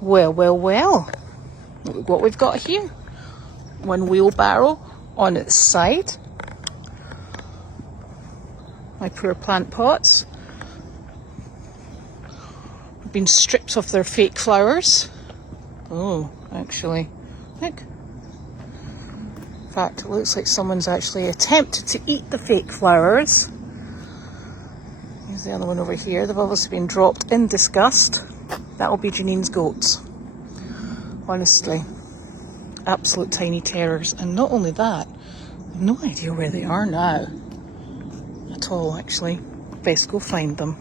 Well, well, well. Look what we've got here. One wheelbarrow on its side. My poor plant pots have been stripped of their fake flowers. Oh, actually, look. In fact, it looks like someone's actually attempted to eat the fake flowers. Here's the other one over here. They've obviously been dropped in disgust. That'll be Janine's goats. Honestly, absolute tiny terrors. And not only that, I've no idea where they are now. At all, actually. Best go find them.